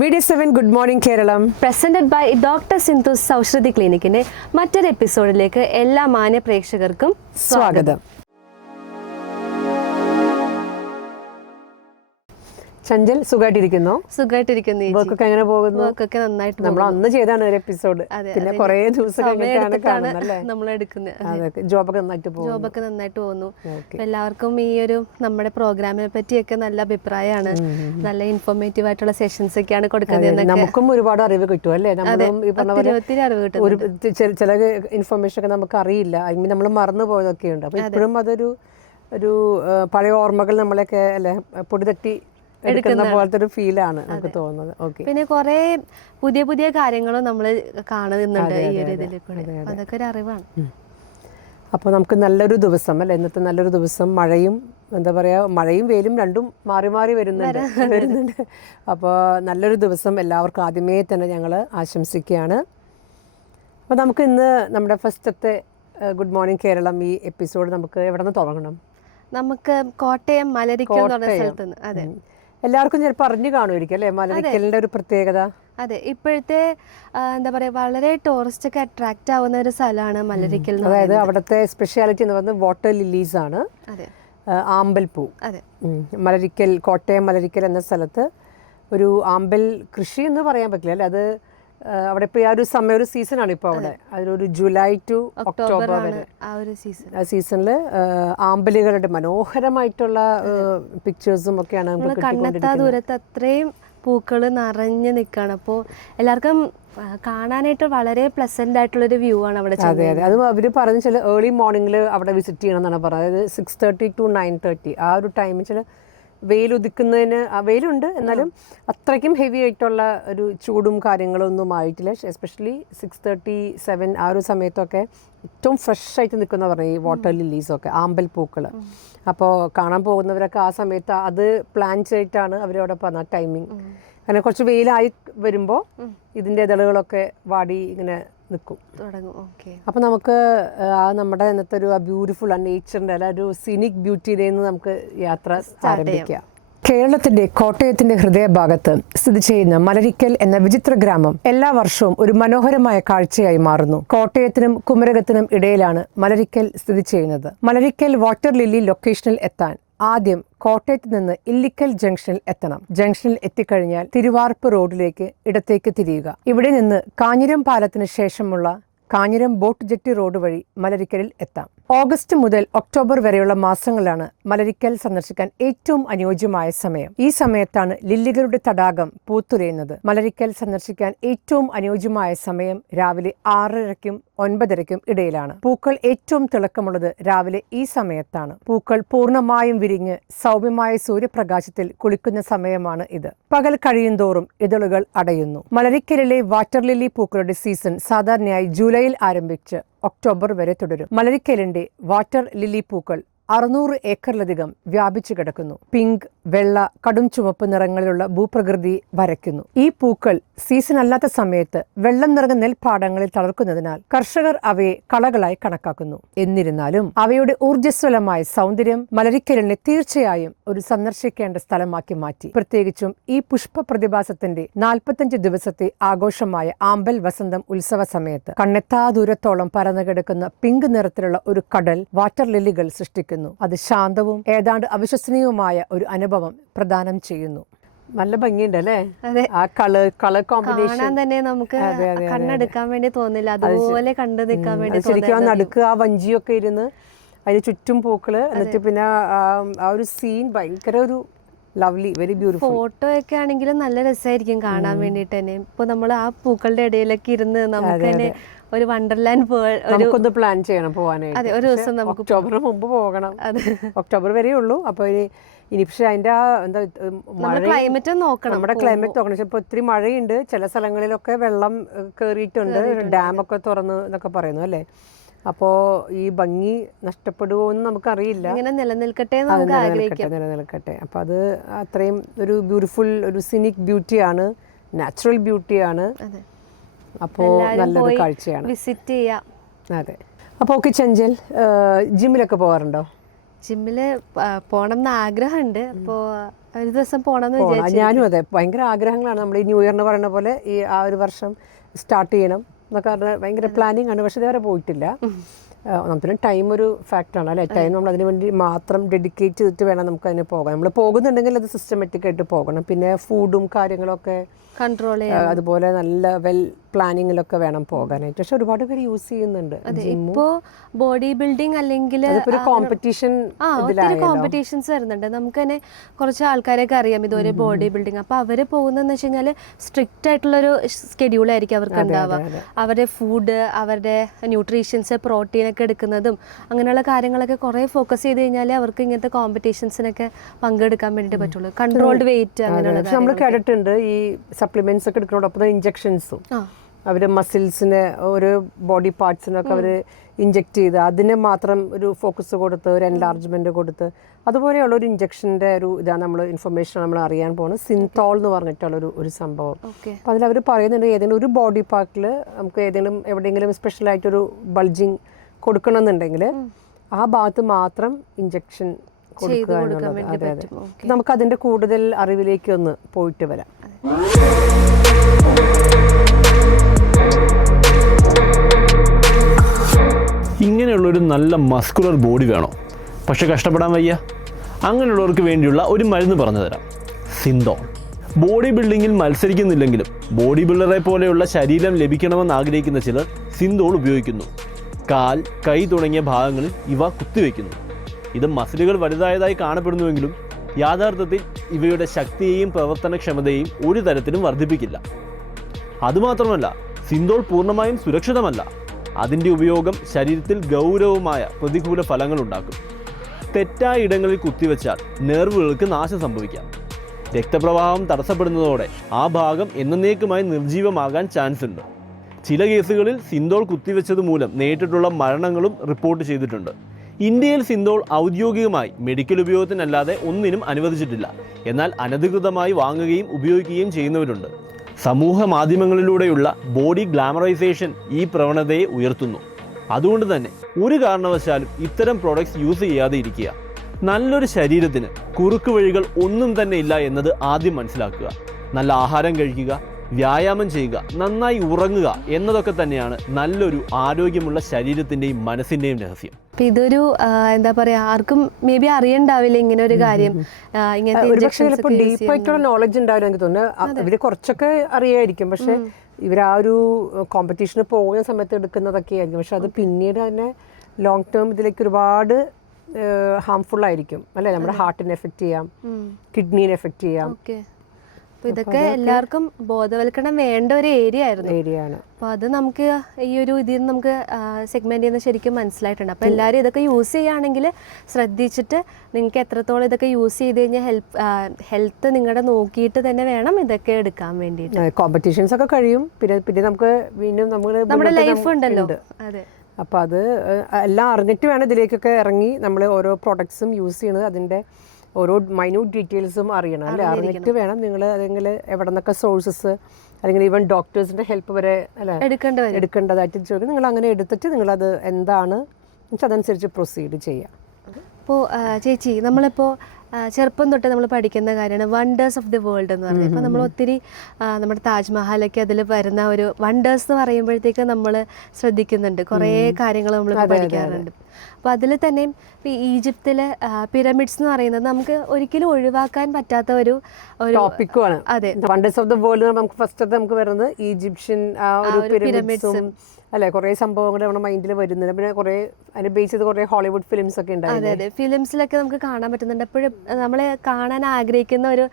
Media7 Good Morning Kerala presented by Dr. Sindhu Saushruti ക്ലിനിക്കിന്റെ മറ്റൊരു എപ്പിസോഡിലേക്ക് എല്ലാ മാന്യ പ്രേക്ഷകർക്കും സ്വാഗതം. ചഞ്ചൽ സുഖമായിട്ടിരിക്കുന്നു. വർക്കൊക്കെ എങ്ങനെ പോകുന്നു? വർക്കൊക്കെ നന്നായിട്ട് നമ്മൾ അന്ന് ചെയ്താണ് ഒരു എപ്പിസോഡ്. പിന്നെ കുറേ ദിവസം ജോബൊക്കെ നന്നായിട്ട് പോകുന്നു. എല്ലാവർക്കും ഈ ഒരു നമ്മുടെ പ്രോഗ്രാമിനെ പറ്റിയൊക്കെ നല്ല അഭിപ്രായമാണ്. നല്ല ഇൻഫോർമേറ്റീവ് ആയിട്ടുള്ള സെഷൻസ് ഒക്കെയാണ് കൊടുക്കുന്നത്. നമുക്കും ഒരുപാട് അറിവ് കിട്ടും അല്ലേ? ഒത്തിരി അറിവ് കിട്ടും. ചില ഇൻഫർമേഷൻ ഒക്കെ നമുക്ക് അറിയില്ല, അല്ലെങ്കിൽ നമ്മൾ മറന്നു പോയതൊക്കെ ഉണ്ട്. അപ്പൊ ഇപ്പോഴും അതൊരു പഴയ ഓർമ്മകൾ നമ്മളൊക്കെ അല്ലെ പൊടിതട്ടി എടുക്കുന്ന പോലത്തെ ഒരു ഫീലാണ് നമുക്ക് തോന്നുന്നത്. ഓക്കെ, പിന്നെ കുറെ പുതിയ പുതിയ കാര്യങ്ങളും നമ്മൾ കാണുന്നുണ്ട് ഈ ഒരു ഇതിൽ കൂടെ. അതൊക്കെ ഒരു അറിവാണ്. അപ്പോൾ നമുക്ക് നല്ലൊരു ദിവസം അല്ലെ ഇന്നത്തെ, നല്ലൊരു ദിവസം. മഴയും എന്താ പറയുക, മഴയും വെയിലും രണ്ടും മാറി മാറി വരുന്നുണ്ട്. അപ്പോൾ നല്ലൊരു ദിവസം എല്ലാവർക്കും ആദ്യമേ തന്നെ ഞങ്ങൾ ആശംസിക്കുകയാണ്. അപ്പോൾ നമുക്ക് ഇന്ന് നമ്മുടെ ഫസ്റ്റത്തെ ഗുഡ് മോർണിംഗ് കേരളം ഈ എപ്പിസോഡ് നമുക്ക് എവിടെ നിന്ന് തുടങ്ങണം? നമുക്ക് കോട്ടയം മലരിക്കൽ എന്ന് പറഞ്ഞ സ്ഥലത്ത് നിന്ന്. അതെ, എല്ലാവർക്കും ചിലപ്പോൾ അറിഞ്ഞു കാണുമായിരിക്കും അല്ലേ മലരിക്കലിന്റെ ഒരു പ്രത്യേകത? അതെ, ഇപ്പോഴത്തെ എന്താ പറയുക, വളരെ ടൂറിസ്റ്റ് ഒക്കെ അട്രാക്റ്റ് ആവുന്ന ഒരു സ്ഥലമാണ് മലരിക്കൽ. അതായത് അവിടുത്തെ സ്പെഷ്യാലിറ്റി എന്ന് പറയുന്നത് വാട്ടർ ലില്ലീസ് ആണ്. അതെ, ആമ്പൽപ്പൂ. അതെ, മലരിക്കൽ, കോട്ടയം മലരിക്കൽ എന്ന സ്ഥലത്ത് ഒരു ആമ്പൽ കൃഷി എന്ന് പറയാൻ പറ്റില്ല അല്ലേ. അത് അവിടെ ഇപ്പോൾ ആ ഒരു സമയം, ഒരു സീസണാണ് ഇപ്പോൾ അവിടെ. അതിലൊരു ജൂലൈ ടു ഒക്ടോബർ വരെ ആ സീസണിൽ ആമ്പലുകളുടെ മനോഹരമായിട്ടുള്ള പിക്ചേഴ്സും ഒക്കെയാണ് നമുക്ക് കണ്ണെത്താ ദൂരത്ത് അത്രയും പൂക്കൾ നിറഞ്ഞു നിൽക്കുകയാണ്. അപ്പോൾ എല്ലാവർക്കും കാണാനായിട്ട് വളരെ പ്ലസന്റ് ആയിട്ടുള്ളൊരു വ്യൂ ആണ് അവിടെ. അതെ അതെ, അത് അവർ പറഞ്ഞ ചില ഏർലി മോർണിംഗിൽ അവിടെ വിസിറ്റ് ചെയ്യണം എന്നാണ് പറയുന്നത്. അതായത് 6:30 to 9:30 ആ ഒരു ടൈമിൽ ചില വെയിലുദിക്കുന്നതിന് വെയിലുണ്ട്, എന്നാലും അത്രയ്ക്കും ഹെവി ആയിട്ടുള്ള ഒരു ചൂടും കാര്യങ്ങളൊന്നും ആയിട്ടില്ല. എസ്പെഷ്യലി 6:37 ആ ഒരു സമയത്തൊക്കെ ഏറ്റവും ഫ്രഷ് ആയിട്ട് നിൽക്കുന്ന പറഞ്ഞാൽ ഈ വാട്ടർ ലില്ലീസൊക്കെ, ആമ്പൽ പൂക്കൾ. അപ്പോൾ കാണാൻ പോകുന്നവരൊക്കെ ആ സമയത്ത് അത് പ്ലാൻ ചെയ്തിട്ടാണ് അവരവിടെ പറഞ്ഞ ടൈമിങ്. കാരണം കുറച്ച് വെയിലായി വരുമ്പോൾ ഇതിൻ്റെ ഇതളുകളൊക്കെ വാടി ഇങ്ങനെ നിൽക്കും. അപ്പം നമുക്ക് നമ്മുടെ ഇന്നത്തെ ഒരു ബ്യൂട്ടിഫുൾ നേച്ചറിൻ്റെ അല്ല ഒരു സീനിക് ബ്യൂട്ടിയിൽ നിന്ന് നമുക്ക് യാത്ര ആരംഭിക്കാം. കേരളത്തിന്റെ കോട്ടയത്തിന്റെ ഹൃദയഭാഗത്ത് സ്ഥിതി ചെയ്യുന്ന മലരിക്കൽ എന്ന വിചിത്ര ഗ്രാമം എല്ലാ വർഷവും ഒരു മനോഹരമായ കാഴ്ചയായി മാറുന്നു. കോട്ടയത്തിനും കുമരകത്തിനും ഇടയിലാണ് മലരിക്കൽ സ്ഥിതി ചെയ്യുന്നത്. മലരിക്കൽ വാട്ടർ ലില്ലി ലൊക്കേഷനിൽ എത്താൻ ആദ്യം കോട്ടയത്ത് നിന്ന് ഇല്ലിക്കൽ ജംഗ്ഷനിൽ എത്തണം. ജംഗ്ഷനിൽ എത്തിക്കഴിഞ്ഞാൽ തിരുവാർപ്പ് റോഡിലേക്ക് ഇടത്തേക്ക് തിരിയുക. ഇവിടെ നിന്ന് കാഞ്ഞിരം പാലത്തിന് ശേഷമുള്ള കാഞ്ഞിരം ബോട്ട് ജെട്ടി റോഡ് വഴി മലരിക്കലിൽ എത്താം. ഓഗസ്റ്റ് മുതൽ ഒക്ടോബർ വരെയുള്ള മാസങ്ങളിലാണ് മലരിക്കൽ സന്ദർശിക്കാൻ ഏറ്റവും അനുയോജ്യമായ സമയം. ഈ സമയത്താണ് ലില്ലികളുടെ തടാകം പൂത്തുലയുന്നത്. മലരിക്കൽ സന്ദർശിക്കാൻ ഏറ്റവും അനുയോജ്യമായ സമയം രാവിലെ 6:30-നും 9:30-നും ഇടയിലാണ്. പൂക്കൾ ഏറ്റവും തിളക്കമുള്ളത് രാവിലെ ഈ സമയത്താണ്. പൂക്കൾ പൂർണ്ണമായും വിരിഞ്ഞ് സൗമ്യമായ സൂര്യപ്രകാശത്തിൽ കുളിക്കുന്ന സമയമാണ് ഇത്. പകൽ കഴിയുന്തോറും ഇതളുകൾ അടയുന്നു. മലരിക്കലിലെ വാട്ടർ ലില്ലി പൂക്കളുടെ സീസൺ സാധാരണയായി ജൂലൈയിൽ ആരംഭിച്ച് ഒക്ടോബർ വരെ തുടരും. മലരിക്കലിന്റെ വാട്ടർ ലില്ലി പൂക്കൾ 600 ഏക്കറിലധികം വ്യാപിച്ചു കിടക്കുന്നു. പിങ്ക്, വെള്ള, കടും ചുവപ്പ് നിറങ്ങളിലുള്ള ഭൂപ്രകൃതി വരയ്ക്കുന്നു. ഈ പൂക്കൾ സീസൺ അല്ലാത്ത സമയത്ത് വെള്ളം നിറഞ്ഞ നെൽപ്പാടങ്ങളിൽ തളർക്കുന്നതിനാൽ കർഷകർ അവയെ കളകളായി കണക്കാക്കുന്നു. എന്നിരുന്നാലും അവയുടെ ഊർജ്ജസ്വലമായ സൗന്ദര്യം മലരിക്കലിനെ തീർച്ചയായും ഒരു സന്ദർശിക്കേണ്ട സ്ഥലമാക്കി മാറ്റി. പ്രത്യേകിച്ചും ഈ പുഷ്പ പ്രതിഭാസത്തിന്റെ 45 ദിവസത്തെ ആഘോഷമായ ആമ്പൽ വസന്തം ഉത്സവ സമയത്ത് കണ്ണെത്താ ദൂരത്തോളം പരന്നു കിടക്കുന്ന പിങ്ക് നിറത്തിലുള്ള ഒരു കടൽ വാട്ടർ ലില്ലികൾ സൃഷ്ടിക്കുന്നു. അത് ശാന്തവും ഏതാണ്ട് അവിശ്വസനീയവുമായ ഒരു അനുഭവം പ്രദാനം ചെയ്യുന്നു. നല്ല ഭംഗിയുണ്ട് അല്ലേ? ആ കളർ കോമ്പിനേഷൻ തന്നെ നമുക്ക് കണ്ണെടുക്കാൻ വേണ്ടി തോന്നില്ല, അതുപോലെ കണ്ടു നിൽക്കാൻ വേണ്ടി. ശരിക്കും നടുക്ക് ആ വഞ്ചിയൊക്കെ ഇരുന്ന് അതിന് ചുറ്റും പൂക്കള്, എന്നിട്ട് പിന്നെ ആ ഒരു സീൻ ഭയങ്കര ഒരു ലവ്ലി, വെരി ബ്യൂട്ടിഫുൾ. ഫോട്ടോ ഒക്കെ ആണെങ്കിലും നല്ല രസമായിരിക്കും കാണാൻ വേണ്ടിട്ട് തന്നെ. ഇപ്പൊ നമ്മൾ ആ പൂക്കളുടെ ഇടയിലൊക്കെ ഇരുന്ന് നമുക്ക് തന്നെ ഒരു വണ്ടർലാൻഡ് നമുക്കൊന്ന് പ്ലാൻ ചെയ്യണം പോകാനായിട്ട്. ഒരു ദിവസം നമുക്ക് ഒക്ടോബറിന് മുമ്പ് പോകണം. ഒക്ടോബർ വരെ ഉള്ളൂ. അപ്പൊ ഇനി പക്ഷെ അതിന്റെ എന്താ ക്ലൈമറ്റ് നോക്കണം, നമ്മുടെ ക്ലൈമറ്റ് നോക്കണം. പക്ഷെ ഇപ്പൊ ഒത്തിരി മഴയുണ്ട്, ചില സ്ഥലങ്ങളിലൊക്കെ വെള്ളം കയറിയിട്ടുണ്ട്, ഡാമൊക്കെ തുറന്ന് എന്നൊക്കെ പറയുന്നു അല്ലേ. അപ്പോൾ ഈ ഭംഗി നഷ്ടപ്പെടുമോ എന്ന് നമുക്കറിയില്ല. നിലനിൽക്കട്ടെ. അപ്പോൾ അത് അത്രയും ഒരു ബ്യൂട്ടിഫുൾ, ഒരു സിനിക് ബ്യൂട്ടിയാണ്, നാച്ചുറൽ ബ്യൂട്ടിയാണ്. അപ്പോൾ നല്ലൊരു കാഴ്ചയാണ്, വിസിറ്റ് ചെയ്യാം. അതെ. അപ്പോൾ ഓക്കെ ചഞ്ചൽ, ജിമ്മിലൊക്കെ പോകാറുണ്ടോ? ജിമ്മിൽ പോകണം എന്ന് ആഗ്രഹമുണ്ട്. അപ്പോൾ ഒരു ദിവസം പോകണമെന്ന് വിചാരിച്ചു. ഞാനും അതെ, ഭയങ്കര ആഗ്രഹങ്ങളാണ്. നമ്മൾ ഈ ന്യൂ ഇയറിന് പറയുന്ന പോലെ ഈ ആ ഒരു വർഷം സ്റ്റാർട്ട് ചെയ്യണം എന്നൊക്കെ പറഞ്ഞാൽ ഭയങ്കര പ്ലാനിങ് ആണ്. പക്ഷേ ഇതുവരെ പോയിട്ടില്ല. നമുക്ക് ടൈം ഒരു ഫാക്ടറാണ് അല്ലേ. ടൈം നമ്മൾ അതിന് വേണ്ടി മാത്രം ഡെഡിക്കേറ്റ് ചെയ്തിട്ട് വേണം നമുക്ക് അതിന് പോകാൻ. നമ്മൾ പോകുന്നുണ്ടെങ്കിൽ അത് സിസ്റ്റമാറ്റിക് ആയിട്ട് പോകണം. പിന്നെ ഫുഡും കാര്യങ്ങളൊക്കെ കൺട്രോൾ അതുപോലെ നല്ല വെൽ പ്ലാനിങ്ങിലൊക്കെ വേണം പോകാനായിട്ട്. പക്ഷെ ഒരുപാട് പേര് യൂസ് ചെയ്യുന്നുണ്ട്. ഇപ്പോ ബോഡി ബിൽഡിംഗ് അല്ലെങ്കിൽ കോമ്പറ്റീഷൻ ഒത്തിരി കോമ്പറ്റീഷൻസ് വരുന്നുണ്ട്. നമുക്ക് തന്നെ കുറച്ച് ആൾക്കാരൊക്കെ അറിയാം ഇതുവരെ ബോഡി ബിൽഡിംഗ്. അപ്പൊ അവര് പോകുന്നതെന്ന് വെച്ച് കഴിഞ്ഞാൽ സ്ട്രിക്റ്റ് ആയിട്ടുള്ളൊരു സ്കെഡ്യൂൾ ആയിരിക്കും അവർക്ക് ഉണ്ടാവുക. അവരുടെ ഫുഡ്, അവരുടെ ന്യൂട്രീഷൻസ്, പ്രോട്ടീൻ ഒക്കെ എടുക്കുന്നതും അങ്ങനെയുള്ള കാര്യങ്ങളൊക്കെ കുറെ ഫോക്കസ് ചെയ്ത് കഴിഞ്ഞാൽ അവർക്ക് ഇങ്ങനത്തെ കോമ്പറ്റീഷൻസിനൊക്കെ പങ്കെടുക്കാൻ വേണ്ടിയിട്ട് പറ്റുള്ളൂ. കൺട്രോൾഡ് വെയിറ്റ് അങ്ങനെയുള്ള നമ്മൾ കേട്ടിട്ടുണ്ട് ഈ സപ്ലിമെന്റ്സ് ഒക്കെ എടുക്കുന്നതോടൊപ്പം ഇഞ്ചക്ഷൻസും അവർ മസിൽസിന് ഓരോ ബോഡി പാർട്സിനൊക്കെ അവർ ഇഞ്ചെക്ട് ചെയ്ത് അതിന് മാത്രം ഒരു ഫോക്കസ് കൊടുത്ത് ഒരു എൻലാർജ്മെന്റ് കൊടുത്ത് അതുപോലെയുള്ള ഒരു ഇഞ്ചക്ഷൻ്റെ ഒരു ഇതാണ് നമ്മൾ ഇൻഫർമേഷൻ നമ്മൾ അറിയാൻ പോകുന്നത്. സിന്തോൾ എന്ന് പറഞ്ഞിട്ടുള്ള ഒരു സംഭവം. അപ്പോൾ അതിൽ അവർ പറയുന്നുണ്ട് ഏതെങ്കിലും ഒരു ബോഡി പാർട്ടിൽ നമുക്ക് എവിടെയെങ്കിലും സ്പെഷ്യലായിട്ടൊരു ബൾജിങ് കൊടുക്കണമെന്നുണ്ടെങ്കിൽ ആ ഭാഗത്ത് മാത്രം ഇഞ്ചക്ഷൻ കൊടുക്കുക എന്നുള്ളത്. അതെ അതെ. നമുക്ക് അതിൻ്റെ കൂടുതൽ അറിവിലേക്ക് ഒന്ന് പോയിട്ട് വരാം. ഇങ്ങനെയുള്ളൊരു നല്ല മസ്കുലർ ബോഡി വേണോ, പക്ഷെ കഷ്ടപ്പെടാൻ വയ്യ? അങ്ങനെയുള്ളവർക്ക് വേണ്ടിയുള്ള ഒരു മരുന്ന് പറഞ്ഞു തരാം, സിന്തോൾ. ബോഡി ബിൽഡിങ്ങിൽ മത്സരിക്കുന്നില്ലെങ്കിലും ബോഡി ബിൽഡറെ പോലെയുള്ള ശരീരം ലഭിക്കണമെന്ന് ആഗ്രഹിക്കുന്ന ചിലർ സിന്തോൾ ഉപയോഗിക്കുന്നു. കാൽ, കൈ തുടങ്ങിയ ഭാഗങ്ങളിൽ ഇവ കുത്തിവെക്കുന്നു. ഇത് മസിലുകൾ വലുതായതായി കാണപ്പെടുന്നുവെങ്കിലും യാഥാർത്ഥ്യത്തിൽ ഇവയുടെ ശക്തിയെയും പ്രവർത്തനക്ഷമതയെയും ഒരു തരത്തിലും വർദ്ധിപ്പിക്കില്ല. അതുമാത്രമല്ല, സിന്തോൾ പൂർണ്ണമായും സുരക്ഷിതമല്ല. അതിൻ്റെ ഉപയോഗം ശരീരത്തിൽ ഗൗരവമായ പ്രതികൂല ഫലങ്ങൾ ഉണ്ടാക്കും. തെറ്റായ ഇടങ്ങളിൽ കുത്തിവെച്ചാൽ നെർവുകൾക്ക് നാശം സംഭവിക്കാം. രക്തപ്രവാഹം തടസ്സപ്പെടുന്നതോടെ ആ ഭാഗം എന്നേക്കുമായി നിർജീവമാകാൻ ചാൻസ് ഉണ്ട്. ചില കേസുകളിൽ സിന്തോൾ കുത്തിവെച്ചത് മൂലം നേരിട്ടുള്ള മരണങ്ങളും റിപ്പോർട്ട് ചെയ്തിട്ടുണ്ട്. ഇന്ത്യയിൽ സിന്തോൾ ഔദ്യോഗികമായി മെഡിക്കൽ ഉപയോഗത്തിനല്ലാതെ ഒന്നിനും അനുവദിച്ചിട്ടില്ല. എന്നാൽ അനധികൃതമായി വാങ്ങുകയും ഉപയോഗിക്കുകയും ചെയ്യുന്നവരുണ്ട്. സമൂഹ മാധ്യമങ്ങളിലൂടെയുള്ള ബോഡി ഗ്ലാമറൈസേഷൻ ഈ പ്രവണതയെ ഉയർത്തുന്നു. അതുകൊണ്ട് തന്നെ ഒരു കാരണവശാലും ഇത്തരം പ്രോഡക്ട്സ് യൂസ് ചെയ്യാതെ ഇരിക്കുക. നല്ലൊരു ശരീരത്തിന് കുറുക്ക് വഴികൾ ഒന്നും തന്നെ ഇല്ല എന്നത് ആദ്യം മനസ്സിലാക്കുക. നല്ല ആഹാരം കഴിക്കുക, വ്യായാമം ചെയ്യുക, നന്നായി ഉറങ്ങുക എന്നതൊക്കെ തന്നെയാണ് നല്ലൊരു ആരോഗ്യമുള്ള ശരീരത്തിൻ്റെയും മനസ്സിൻ്റെയും രഹസ്യം. ഇതൊരു എന്താ പറയാ, ആർക്കും മേ ബി അറിയണ്ടാവില്ല ഇങ്ങനെ ഒരു കാര്യം. ഡീപ്പായിട്ടുള്ള നോളജ് ഉണ്ടാവില്ല എനിക്ക് തോന്നുന്നു. ഇവര് കുറച്ചൊക്കെ അറിയായിരിക്കും, പക്ഷെ ഇവർ ആ ഒരു കോമ്പറ്റീഷന് പോകുന്ന സമയത്ത് എടുക്കുന്നതൊക്കെ ആയിരിക്കും. പക്ഷെ അത് പിന്നീട് തന്നെ ലോങ് ടേം ഇതിലേക്ക് ഒരുപാട് ഹാംഫുൾ ആയിരിക്കും അല്ലേ. നമ്മുടെ ഹാർട്ടിനെ എഫക്ട് ചെയ്യാം, കിഡ്നീനെ എഫക്ട് ചെയ്യാം. അപ്പോൾ ഇതൊക്കെ എല്ലാവർക്കും ബോധവൽക്കരണം വേണ്ട ഒരു ഏരിയയാണ്. അപ്പോൾ അത് നമുക്ക് ഈ ഒരു ഇതിൽ നിന്ന് നമുക്ക് സെഗ്മെന്റ് ചെയ്യുന്ന ശരിക്കും മനസ്സിലായിട്ടുണ്ട്. അപ്പോൾ എല്ലാവരും ഇതൊക്കെ യൂസ് ചെയ്യുകയാണെങ്കിൽ ശ്രദ്ധിച്ചിട്ട് നിങ്ങൾക്ക് എത്രത്തോളം ഇതൊക്കെ യൂസ് ചെയ്ത് കഴിഞ്ഞാൽ ഹെൽത്ത് നിങ്ങളുടെ നോക്കിയിട്ട് തന്നെ വേണം ഇതൊക്കെ എടുക്കാൻ വേണ്ടിയിട്ട്. കോമ്പറ്റീഷൻസ് ഒക്കെ കഴിയും, പിന്നെ നമുക്ക് വീണ്ടും നമ്മുടെ ലൈഫ് ഉണ്ടല്ലോ. അതെ. അപ്പോൾ അത് എല്ലാം അറിഞ്ഞിട്ട് വേണം ഇതിലേക്കൊക്കെ ഇറങ്ങി നമ്മൾ ഓരോ പ്രോഡക്ട്സും യൂസ് ചെയ്യുന്നത്. അതിൻ്റെ ഓരോ മൈന്യൂട്ട് ഡീറ്റെയിൽസും അറിയണം അല്ലേ. അറിഞ്ഞിട്ട് വേണം നിങ്ങൾ അല്ലെങ്കിൽ എവിടെ നിന്നൊക്കെ സോഴ്സസ് അല്ലെങ്കിൽ ഈവൻ ഡോക്ടേഴ്സിൻ്റെ ഹെൽപ്പ് വരെ അല്ലേ എടുക്കേണ്ടതായിട്ട് ചോദിക്കും. നിങ്ങൾ അങ്ങനെ എടുത്തിട്ട് നിങ്ങളത് എന്താണ് അതനുസരിച്ച് പ്രൊസീഡ് ചെയ്യാം. അപ്പോൾ ചേച്ചി, നമ്മളിപ്പോൾ ചെറുപ്പം തൊട്ട് നമ്മൾ പഠിക്കുന്ന കാര്യമാണ് വണ്ടേഴ്സ് ഓഫ് ദി വേൾഡ് എന്ന് പറയുന്നത്. ഇപ്പോൾ നമ്മൾ ഒത്തിരി നമ്മുടെ താജ്മഹലൊക്കെ അതിൽ വരുന്ന ഒരു വണ്ടേഴ്സ് എന്ന് പറയുമ്പോഴത്തേക്ക് നമ്മൾ ശ്രദ്ധിക്കുന്നുണ്ട്, കുറേ കാര്യങ്ങൾ നമ്മൾ പഠിക്കാറുണ്ട്. അപ്പോൾ അതിൽ തന്നെയും ഇപ്പോൾ ഈജിപ്തിലെ പിരമിഡ്സ് എന്ന് പറയുന്നത് നമുക്ക് ഒരിക്കലും ഒഴിവാക്കാൻ പറ്റാത്ത ഒരു ടോപ്പിക്കുമാണ്. അതെ, വണ്ടേഴ്സ് ഓഫ് ദി വേൾഡ് നമുക്ക് ഫസ്റ്റ് നമുക്ക് വരുന്നത് ഈജിപ്ഷ്യൻ പിരമിഡ്സും അല്ലെ. കുറേ സംഭവങ്ങൾ നമ്മുടെ മൈൻഡിൽ വരുന്നുണ്ട്. പിന്നെ കുറേ അതിനെ ബേസ് ചെയ്ത് കുറേ ഹോളിവുഡ് ഫിലിംസ് ഒക്കെ ഉണ്ടായിരുന്നു. അതെ, ഫിലിംസിലൊക്കെ നമുക്ക് കാണാൻ പറ്റുന്നുണ്ട്. എപ്പോഴും നമ്മൾ കാണാൻ ആഗ്രഹിക്കുന്ന ഒരു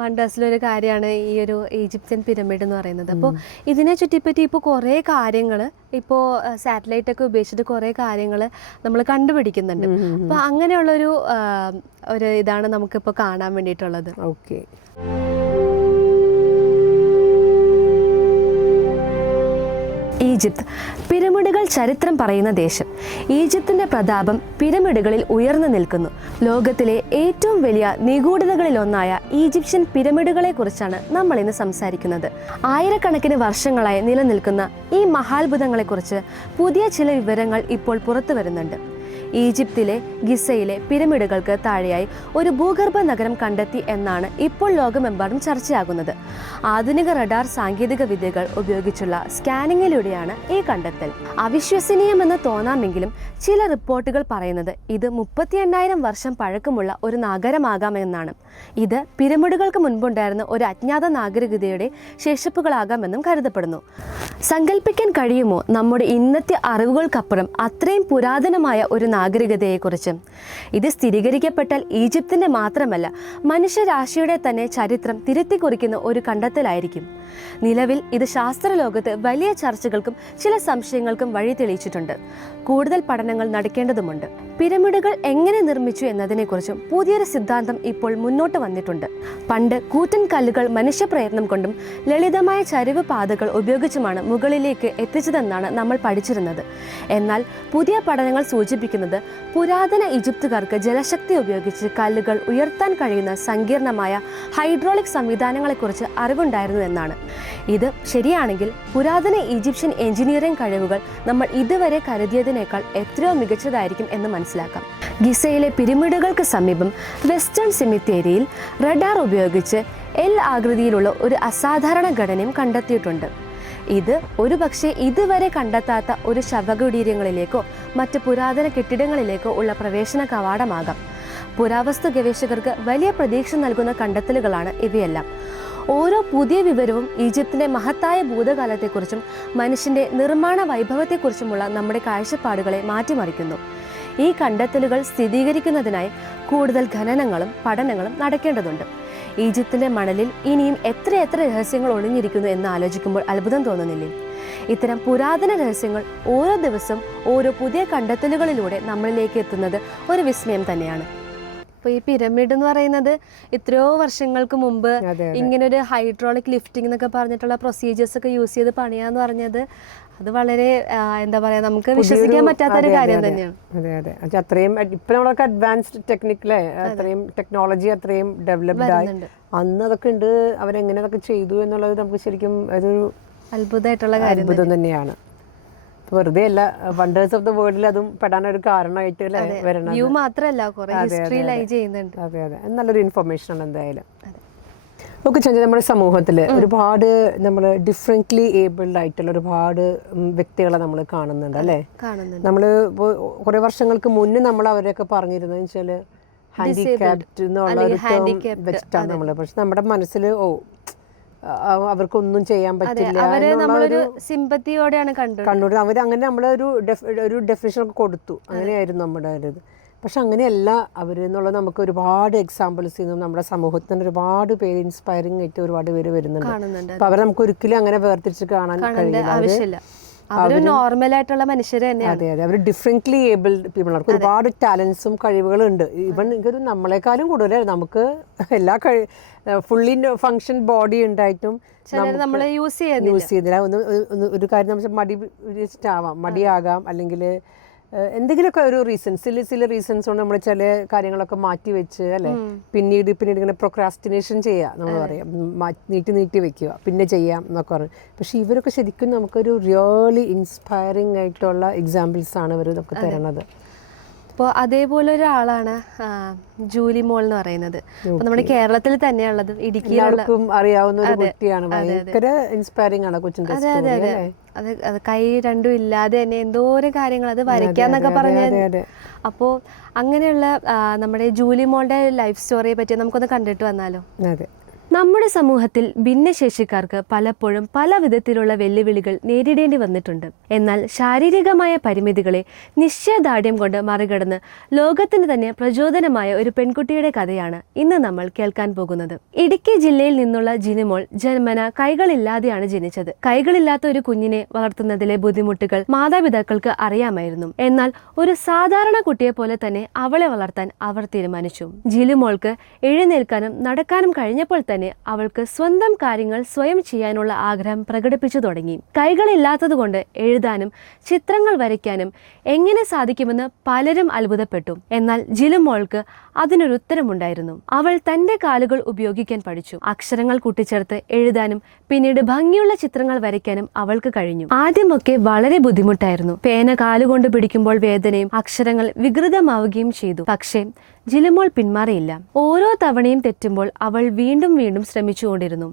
വണ്ടേഴ്സിലൊരു കാര്യമാണ് ഈ ഒരു ഈജിപ്ഷ്യൻ പിരമിഡ് എന്ന് പറയുന്നത്. അപ്പോൾ ഇതിനെ ചുറ്റിപ്പറ്റി ഇപ്പോൾ കുറേ കാര്യങ്ങൾ ഇപ്പോൾ സാറ്റലൈറ്റ് ഒക്കെ ഉപയോഗിച്ചിട്ട് കുറേ കാര്യങ്ങൾ നമ്മൾ കണ്ടുപിടിക്കുന്നുണ്ട്. അപ്പോൾ അങ്ങനെയുള്ളൊരു ഇതാണ് നമുക്കിപ്പോൾ കാണാൻ വേണ്ടിയിട്ടുള്ളത്. ഓക്കെ. ഈജിപ്ത്, പിരമിഡുകൾ ചരിത്രം പറയുന്ന ദേശം. ഈജിപ്തിന്റെ പ്രതാപം പിരമിഡുകളിൽ ഉയർന്നു നിൽക്കുന്നു. ലോകത്തിലെ ഏറ്റവും വലിയ നിഗൂഢതകളിലൊന്നായ ഈജിപ്ഷ്യൻ പിരമിഡുകളെ കുറിച്ചാണ് നമ്മൾ ഇന്ന് സംസാരിക്കുന്നത്. ആയിരക്കണക്കിന് വർഷങ്ങളായി നിലനിൽക്കുന്ന ഈ മഹാത്ഭുതങ്ങളെക്കുറിച്ച് പുതിയ ചില വിവരങ്ങൾ ഇപ്പോൾ പുറത്തു വരുന്നുണ്ട്. ഈജിപ്തിലെ ഗിസയിലെ പിരമിഡുകൾക്ക് താഴെയായി ഒരു ഭൂഗർഭ നഗരം കണ്ടെത്തി എന്നാണ് ഇപ്പോൾ ലോകമെമ്പാടും ചർച്ചയാകുന്നത്. ആധുനിക റഡാർ സാങ്കേതിക വിദ്യകൾ ഉപയോഗിച്ചുള്ള സ്കാനിങ്ങിലൂടെയാണ് ഈ കണ്ടെത്തൽ. അവിശ്വസനീയമെന്ന് തോന്നാമെങ്കിലും ചില റിപ്പോർട്ടുകൾ പറയുന്നത് ഇത് 38,000 വർഷം പഴക്കമുള്ള ഒരു നഗരമാകാമെന്നാണ്. ഇത് പിരമിഡുകൾക്ക് മുൻപുണ്ടായിരുന്ന ഒരു അജ്ഞാത നാഗരികതയുടെ ശേഷിപ്പുകളാകാമെന്നും കരുതപ്പെടുന്നു. സങ്കല്പിക്കാൻ കഴിയുമോ നമ്മുടെ ഇന്നത്തെ അറിവുകൾക്കപ്പുറം അത്രയും പുരാതനമായ ഒരു നാഗരികതയെക്കുറിച്ച്? ഇത് സ്ഥിരീകരിക്കപ്പെട്ടാൽ ഈജിപ്തിൻ്റെ മാത്രമല്ല മനുഷ്യരാശിയുടെ തന്നെ ചരിത്രം തിരുത്തി കുറിക്കുന്ന ഒരു കണ്ടെത്തലായിരിക്കും. നിലവിൽ ഇത് ശാസ്ത്രലോകത്ത് വലിയ ചർച്ചകൾക്കും ചില സംശയങ്ങൾക്കും വഴി തെളിയിച്ചിട്ടുണ്ട്. കൂടുതൽ പഠനങ്ങൾ നടക്കേണ്ടതുമുണ്ട്. പിരമിഡുകൾ എങ്ങനെ നിർമ്മിച്ചു എന്നതിനെക്കുറിച്ചും പുതിയൊരു സിദ്ധാന്തം ഇപ്പോൾ മുന്നോട്ട് വന്നിട്ടുണ്ട്. പണ്ട് കൂറ്റൻ കല്ലുകൾ മനുഷ്യപ്രയത്നം കൊണ്ടും ലളിതമായ ചരിവ് പാതകൾ ഉപയോഗിച്ചുമാണ് മുകളിലേക്ക് എത്തിച്ചതെന്നാണ് നമ്മൾ പഠിച്ചിരുന്നത്. എന്നാൽ പുതിയ പഠനങ്ങൾ സൂചിപ്പിക്കുന്നത് പുരാതന ഈജിപ്തുകാർക്ക് ജലശക്തി ഉപയോഗിച്ച് കല്ലുകൾ ഉയർത്താൻ കഴിയുന്ന സങ്കീർണമായ ഹൈഡ്രോളിക് സംവിധാനങ്ങളെക്കുറിച്ച് അറിവുണ്ടായിരുന്നു എന്നാണ്. ഇത് ശരിയാണെങ്കിൽ പുരാതന ഈജിപ്ഷ്യൻ എഞ്ചിനീയറിംഗ് കഴിവുകൾ നമ്മൾ ഇതുവരെ കരുതിയതിനേക്കാൾ എത്രയോ മികച്ചതായിരിക്കും എന്ന് മനസ്സിലാക്കാം. ഗിസയിലെ പിരമിഡുകൾക്ക് സമീപം വെസ്റ്റേൺ സെമിത്തേരിയിൽ റഡാർ ഉപയോഗിച്ച് എൽ ആകൃതിയിലുള്ള ഒരു അസാധാരണ ഘടനയും കണ്ടെത്തിയിട്ടുണ്ട്. ഇത് ഒരുപക്ഷെ ഇതുവരെ കണ്ടെത്താത്ത ഒരു ശവകുടീരങ്ങളിലേക്കോ മറ്റ് പുരാതന കെട്ടിടങ്ങളിലേക്കോ ഉള്ള പ്രവേശന കവാടമാകാം. പുരാവസ്തു ഗവേഷകർക്ക് വലിയ പ്രതീക്ഷ നൽകുന്ന കണ്ടെത്തലുകളാണ് ഇവയെല്ലാം. ഓരോ പുതിയ വിവരവും ഈജിപ്തിൻ്റെ മഹത്തായ ഭൂതകാലത്തെക്കുറിച്ചും മനുഷ്യൻ്റെ നിർമ്മാണ വൈഭവത്തെക്കുറിച്ചുമുള്ള നമ്മുടെ കാഴ്ചപ്പാടുകളെ മാറ്റിമറിക്കുന്നു. ഈ കണ്ടെത്തലുകൾ സ്ഥിരീകരിക്കുന്നതിനായി കൂടുതൽ ഖനനങ്ങളും പഠനങ്ങളും നടക്കേണ്ടതുണ്ട്. ഈജിപ്തിൻ്റെ മണലിൽ ഇനിയും എത്രയെത്ര രഹസ്യങ്ങൾ ഒളിഞ്ഞിരിക്കുന്നു എന്ന് ആലോചിക്കുമ്പോൾ അത്ഭുതം തോന്നുന്നില്ലേ? ഇത്തരം പുരാതന രഹസ്യങ്ങൾ ഓരോ ദിവസം ഓരോ പുതിയ കണ്ടെത്തലുകളിലൂടെ നമ്മളിലേക്ക് എത്തുന്നത് ഒരു വിസ്മയം തന്നെയാണ്. അപ്പോൾ ഈ പിരമിഡ് എന്ന് പറയുന്നത് എത്രയോ വർഷങ്ങൾക്ക് മുമ്പ് ഇങ്ങനൊരു ഹൈഡ്രോളിക് ലിഫ്റ്റിംഗ് എന്നൊക്കെ പറഞ്ഞിട്ടുള്ള പ്രൊസീജിയേഴ്സ് ഒക്കെ യൂസ് ചെയ്ത് പണിയാന്ന് പറഞ്ഞത് അത് വളരെ എന്താ പറയാ, നമുക്ക് വിശ്വസിക്കാൻ പറ്റാത്തൊരു കാര്യം തന്നെയാണ്. അതെ അതെ, അത്രയും ഇപ്പൊ നമ്മളൊക്കെ അഡ്വാൻസ്ഡ് ടെക്നിക്കല്ലേ, അത്രയും ടെക്നോളജി അത്രയും ഡെവലപ്ഡ് ആയി. അന്ന് അതൊക്കെ ഉണ്ട്, അവരെങ്ങനെ അതൊക്കെ ചെയ്തു എന്നുള്ളത് നമുക്ക് ശരിക്കും അതൊരു അത്ഭുതമായിട്ടുള്ള കാര്യം, അത്ഭുതം തന്നെയാണ്. വെറുതെ അല്ല, വണ്ടേഴ്സ് ഓഫ് ദ വേൾഡിൽ അതും പെടാനൊരു കാരണമായിട്ട് അല്ലേ വരണം. അതെ അതെ, നല്ലൊരു ഇൻഫർമേഷൻ ആണ് എന്തായാലും. ഓക്കെ ചന്ദ്ര, നമ്മുടെ സമൂഹത്തിൽ ഒരുപാട് നമ്മൾ ഡിഫറെന്റ്ലി ഏബിൾഡ് ആയിട്ടുള്ള ഒരുപാട് വ്യക്തികളെ നമ്മൾ കാണുന്നുണ്ട് അല്ലേ? നമ്മൾ കുറെ വർഷങ്ങൾക്ക് മുന്നേ നമ്മൾ അവരെയൊക്കെ പറഞ്ഞിരുന്നത് വെച്ചാല് ഹാൻഡിക്യാപ്ഡ് എന്നുള്ള ഒരു ടേം വെച്ചിട്ടാണ് നമ്മൾ. പക്ഷെ നമ്മുടെ മനസ്സിൽ അവർക്കൊന്നും ചെയ്യാൻ പറ്റില്ല കണ്ണൂർ അവർ അങ്ങനെ നമ്മളൊരു ഡെഫിനേഷൻ ഒക്കെ കൊടുത്തു. അങ്ങനെയായിരുന്നു നമ്മുടെ ഒരു ഇത്. പക്ഷെ അങ്ങനെയല്ല അവർ എന്നുള്ളത് നമുക്ക് ഒരുപാട് എക്സാമ്പിൾസ് ചെയ്യുന്നു. നമ്മുടെ സമൂഹത്തിന് ഒരുപാട് പേര് ഇൻസ്പയറിംഗ് ആയിട്ട് ഒരുപാട് പേര് വരുന്നുണ്ട്. അപ്പൊ അവരെ നമുക്ക് ഒരിക്കലും അങ്ങനെ വേർതിരിച്ച് കാണാൻ കഴിയില്ല. നോർമലായിട്ടുള്ള മനുഷ്യർ തന്നെയാണ്. അതെ അതെ, അവർ ഡിഫറെന്റ്ലി ഏബിൾഡ് പീപ്പിൾ. അവർക്ക് ഒരുപാട് ടാലൻസും കഴിവുകളും ഉണ്ട്. ഈവൻ എനിക്കൊരു നമ്മളെക്കാളും കൂടുതൽ നമുക്ക് എല്ലാ ഫുള്ളി ഫങ്ഷൻ ബോഡി ഉണ്ടായിട്ടും യൂസ് ചെയ്തില്ല. ഒരു കാര്യം നമ്മൾ മടിയാകാം, അല്ലെങ്കിൽ എന്തെങ്കിലുമൊക്കെ ഒരു റീസൺസ്, ചില റീസൺസ് കൊണ്ട് നമ്മൾ ചില കാര്യങ്ങളൊക്കെ മാറ്റി വെച്ച് അല്ലെ, പിന്നീട് ഇങ്ങനെ പ്രൊക്രാസ്റ്റിനേഷൻ ചെയ്യുക, നമ്മൾ പറയാം, നീട്ടി വെക്കുക, പിന്നെ ചെയ്യാം എന്നൊക്കെ പറയും. പക്ഷെ ഇവരൊക്കെ ശരിക്കും നമുക്കൊരു റിയലി ഇൻസ്പയറിംഗ് ആയിട്ടുള്ള എക്സാമ്പിൾസ് ആണ് ഇവർ നമുക്ക് തരണത്. അപ്പോൾ അതേപോലെ ഒരാളാണ് ജൂലി മോൾ എന്ന് പറയുന്നത്. അപ്പോൾ നമ്മുടെ കേരളത്തിൽ തന്നെയുള്ളത്, ഇടുക്കിയിലും അറിയാവുന്ന ഒരു കുട്ടിയാണ്. ഭയങ്കര ഇൻസ്പയറിംഗ് ആണ് കൊച്ചിന്റെ. അത് കൈ രണ്ടും ഇല്ലാതെ തന്നെ എന്തോരം കാര്യങ്ങൾ അത് വരയ്ക്കാന്നൊക്കെ പറഞ്ഞ. അപ്പോൾ അങ്ങനെയുള്ള നമ്മുടെ ജൂലി മോളുടെ ലൈഫ് സ്റ്റോറിയെ പറ്റി നമുക്കൊന്ന് കണ്ടിട്ട് വന്നാലോ? അതെ. നമ്മുടെ സമൂഹത്തിൽ ഭിന്നശേഷിക്കാർക്ക് പലപ്പോഴും പല വിധത്തിലുള്ള വെല്ലുവിളികൾ നേരിടേണ്ടി വന്നിട്ടുണ്ട്. എന്നാൽ ശാരീരികമായ പരിമിതികളെ നിശ്ചയദാർഢ്യം കൊണ്ട് മറികടന്ന് ലോകത്തിന് തന്നെ പ്രചോദനമായ ഒരു പെൺകുട്ടിയുടെ കഥയാണ് ഇന്ന് നമ്മൾ കേൾക്കാൻ പോകുന്നത്. ഇടുക്കി ജില്ലയിൽ നിന്നുള്ള ജിനിമോൾ ജന്മന കൈകളില്ലാതെയാണ് ജനിച്ചത്. കൈകളില്ലാത്ത ഒരു കുഞ്ഞിനെ വളർത്തുന്നതിലെ ബുദ്ധിമുട്ടുകൾ മാതാപിതാക്കൾക്ക് അറിയാമായിരുന്നു. എന്നാൽ ഒരു സാധാരണ കുട്ടിയെ പോലെ തന്നെ അവളെ വളർത്താൻ അവർ തീരുമാനിച്ചു. ജിനിമോൾക്ക് എഴുന്നേൽക്കാനും നടക്കാനും കഴിഞ്ഞപ്പോൾ തന്നെ അവൾക്ക് സ്വന്തം കാര്യങ്ങൾ സ്വയം ചെയ്യാനുള്ള ആഗ്രഹം പ്രകടിപ്പിച്ചു തുടങ്ങി. കൈകളില്ലാത്തതുകൊണ്ട് എഴുതാനും ചിത്രങ്ങൾ വരയ്ക്കാനും എങ്ങനെ സാധിക്കുമെന്ന് പലരും അത്ഭുതപ്പെട്ടു. എന്നാൽ ജിലുമോൾക്ക് അതിനൊരു ഉത്തരമുണ്ടായിരുന്നു. അവൾ തന്റെ കാലുകൾ ഉപയോഗിക്കാൻ പഠിച്ചു. അക്ഷരങ്ങൾ കൂട്ടിച്ചേർത്ത് എഴുതാനും പിന്നീട് ഭംഗിയുള്ള ചിത്രങ്ങൾ വരയ്ക്കാനും അവൾക്ക് കഴിഞ്ഞു. ആദ്യമൊക്കെ വളരെ ബുദ്ധിമുട്ടായിരുന്നു. പേന കാലുകൊണ്ട് പിടിക്കുമ്പോൾ വേദനയും അക്ഷരങ്ങൾ വികൃതമാവുകയും ചെയ്തു. പക്ഷേ ജിലുമോൾ പിന്മാറിയില്ല. ഓരോ തവണയും തെറ്റുമ്പോൾ അവൾ വീണ്ടും വീണ്ടും ശ്രമിച്ചുകൊണ്ടിരുന്നു.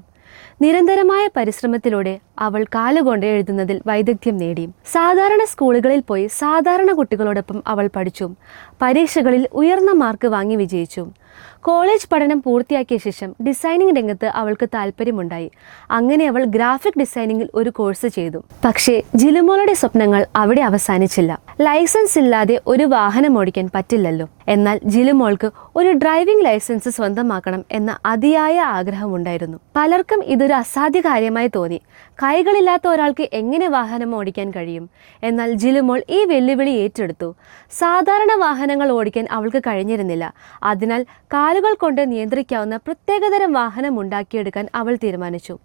നിരന്തരമായ പരിശ്രമത്തിലൂടെ അവൾ കാലുകൊണ്ട് എഴുതുന്നതിൽ വൈദഗ്ധ്യം നേടി. സാധാരണ സ്കൂളുകളിൽ പോയി സാധാരണ കുട്ടികളോടൊപ്പം അവൾ പഠിച്ചു. പരീക്ഷകളിൽ ഉയർന്ന മാർക്ക് വാങ്ങി വിജയിച്ചു. കോളേജ് പഠനം പൂർത്തിയാക്കിയ ശേഷം ഡിസൈനിങ് രംഗത്ത് അവൾക്ക് താല്പര്യമുണ്ടായി. അങ്ങനെ അവൾ ഗ്രാഫിക് ഡിസൈനിങ്ങിൽ ഒരു കോഴ്സ് ചെയ്തു. പക്ഷേ ജിലുമോളുടെ സ്വപ്നങ്ങൾ അവിടെ അവസാനിച്ചില്ല. ലൈസൻസ് ഇല്ലാതെ ഒരു വാഹനം ഓടിക്കാൻ പറ്റില്ലല്ലോ. എന്നാൽ ജിലുമോൾക്ക് ഒരു ഡ്രൈവിംഗ് ലൈസൻസ് സ്വന്തമാക്കണം എന്ന അതിയായ ആഗ്രഹമുണ്ടായിരുന്നു. പലർക്കും ഇതൊരു അസാധ്യ കാര്യമായി തോന്നി. കൈകളില്ലാത്ത ഒരാൾക്ക് എങ്ങനെ വാഹനം ഓടിക്കാൻ കഴിയും? എന്നാൽ ജിലുമോൾ ഈ വെല്ലുവിളി ഏറ്റെടുത്തു. സാധാരണ വാഹനങ്ങൾ ഓടിക്കാൻ അവൾക്ക് കഴിഞ്ഞിരുന്നില്ല. അതിനാൽ കാലുകൾ കൊണ്ട് നിയന്ത്രിക്കാവുന്ന പ്രത്യേകതരം വാഹനം ഉണ്ടാക്കിയെടുക്കാൻ അവൾ തീരുമാനിച്ചു.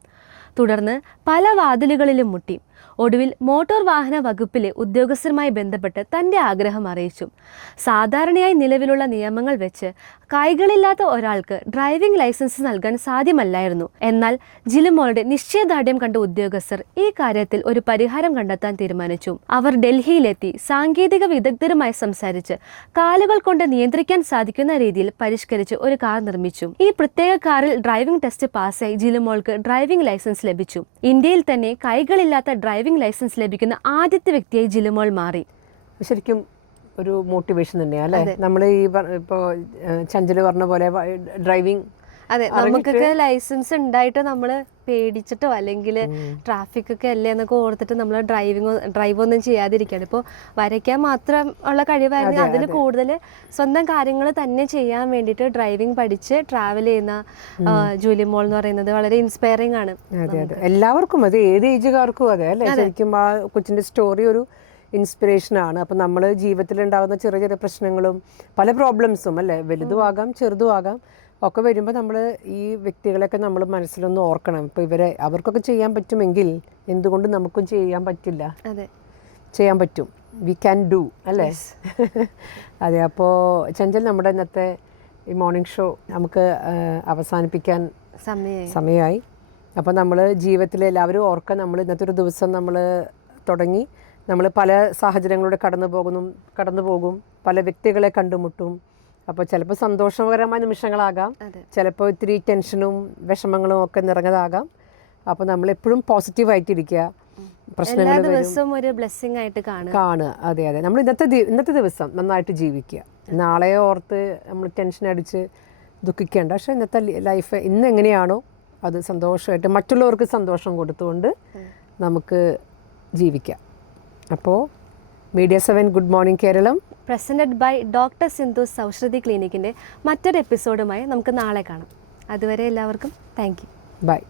തുടർന്ന് പല വാതിലുകളിലും മുട്ടി. ഒടുവിൽ മോട്ടോർ വാഹന വകുപ്പിലെ ഉദ്യോഗസ്ഥരുമായി ബന്ധപ്പെട്ട് തൻ്റെ ആഗ്രഹം അറിയിച്ചു. സാധാരണയായി നിലവിലുള്ള നിയമങ്ങൾ വെച്ച് കൈകളില്ലാത്ത ഒരാൾക്ക് ഡ്രൈവിംഗ് ലൈസൻസ് നൽകാൻ സാധ്യമല്ലായിരുന്നു. എന്നാൽ ജിലുമോളുടെ നിശ്ചയദാർഢ്യം കണ്ട ഉദ്യോഗസ്ഥർ ഈ കാര്യത്തിൽ ഒരു പരിഹാരം കണ്ടെത്താൻ തീരുമാനിച്ചു. അവർ ഡൽഹിയിലെത്തി സാങ്കേതിക വിദഗ്ധരുമായി സംസാരിച്ച് കാലുകൾ കൊണ്ട് നിയന്ത്രിക്കാൻ സാധിക്കുന്ന രീതിയിൽ പരിഷ്കരിച്ച് ഒരു കാർ നിർമ്മിച്ചു. ഈ പ്രത്യേക കാറിൽ ഡ്രൈവിംഗ് ടെസ്റ്റ് പാസ്സായി ജിലുമോൾക്ക് ഡ്രൈവിംഗ് ലൈസൻസ് ലഭിച്ചു. ഇന്ത്യയിൽ തന്നെ കൈകളില്ലാത്ത ഡ്രൈവിംഗ് ലൈസൻസ് ലഭിക്കുന്ന ആദ്യത്തെ വ്യക്തിയായി ജിലുമോൾ മാറി. ശരിക്കും ഒരു മോട്ടിവേഷൻ തന്നെയാണ് അല്ലേ? നമ്മൾ ഈ ഇപ്പോൾ ചഞ്ചല് പറഞ്ഞ പോലെ ഡ്രൈവിംഗ്, അതെ, നമുക്കൊക്കെ ലൈസൻസ് ഉണ്ടായിട്ട് നമ്മൾ പേടിച്ചിട്ടോ അല്ലെങ്കിൽ ട്രാഫിക് ഒക്കെ അല്ലേ എന്നൊക്കെ ഓർത്തിട്ട് നമ്മൾ ഡ്രൈവ് ഒന്നും ചെയ്യാതിരിക്കുകയാണ്. ഇപ്പോൾ വരയ്ക്കാൻ മാത്രം ഉള്ള കഴിവായിരുന്നു. അതിൽ കൂടുതൽ സ്വന്തം കാര്യങ്ങൾ തന്നെ ചെയ്യാൻ വേണ്ടിയിട്ട് ഡ്രൈവിംഗ് പഠിച്ച് ട്രാവൽ ചെയ്യുന്ന ജൂലിമോൾ എന്ന് പറയുന്നത് വളരെ ഇൻസ്പയറിംഗ് ആണ്. അതെ അതെ, എല്ലാവർക്കും അത് ഏത് ഏജുകാർക്കും അതെ അല്ലേ? ശരിക്കും ആ കൊച്ചിൻ്റെ സ്റ്റോറി ഒരു ഇൻസ്പിറേഷനാണ്. അപ്പം നമ്മൾ ജീവിതത്തിൽ ഉണ്ടാകുന്ന ചെറിയ ചെറിയ പ്രശ്നങ്ങളും പല പ്രോബ്ലംസും അല്ലേ, വലുതുമാകാം ചെറുതുമാകാം, ഒക്കെ വരുമ്പോൾ നമ്മൾ ഈ വ്യക്തികളെയൊക്കെ നമ്മൾ മനസ്സിലൊന്ന് ഓർക്കണം. ഇപ്പോൾ അവർക്കൊക്കെ ചെയ്യാൻ പറ്റുമെങ്കിൽ എന്തുകൊണ്ട് നമുക്കും ചെയ്യാൻ പറ്റില്ല? അതെ, ചെയ്യാൻ പറ്റും. വി ക്യാൻ ഡു അല്ലേ? അതെ. അപ്പോൾ ചഞ്ചൽ, നമ്മുടെ ഇന്നത്തെ ഈ മോർണിംഗ് ഷോ നമുക്ക് അവസാനിപ്പിക്കാൻ സമയമായി. അപ്പോൾ നമ്മൾ ജീവിതത്തിൽ എല്ലാവരും ഓർക്കാൻ, നമ്മൾ ഇന്നത്തെ ഒരു ദിവസം നമ്മൾ തുടങ്ങി, നമ്മൾ പല സാഹചര്യങ്ങളിലൂടെ കടന്നു പോകും, പല വ്യക്തികളെ കണ്ടുമുട്ടും. അപ്പോൾ ചിലപ്പോൾ സന്തോഷകരമായ നിമിഷങ്ങളാകാം, ചിലപ്പോൾ ഇത്തിരി ടെൻഷനും വിഷമങ്ങളും ഒക്കെ നിറഞ്ഞതാകാം. അപ്പോൾ നമ്മളെപ്പോഴും പോസിറ്റീവായിട്ടിരിക്കുക, പ്രശ്നങ്ങൾ ദിവസവും ഒരു ബ്ലെസ്സിങ് ആയിട്ട് കാണുക. അതെ അതെ, നമ്മൾ ഇന്നത്തെ ദിവസം നന്നായിട്ട് ജീവിക്കുക. നാളെ ഓർത്ത് നമ്മൾ ടെൻഷൻ അടിച്ച് ദുഃഖിക്കേണ്ട. പക്ഷേ ഇന്നത്തെ ലൈഫ് ഇന്ന് എങ്ങനെയാണോ അത് സന്തോഷമായിട്ട് മറ്റുള്ളവർക്ക് സന്തോഷം കൊടുത്തുകൊണ്ട് നമുക്ക് ജീവിക്കാം. അപ്പോൾ media 7 good morning Keralam presented by doctor Sindhu Sausruthi ക്ലിനിക്കിൻ്റെ മറ്റൊരു എപ്പിസോഡുമായി നമുക്ക് നാളെ കാണാം. അതുവരെ എല്ലാവർക്കും താങ്ക് യു. ബൈ.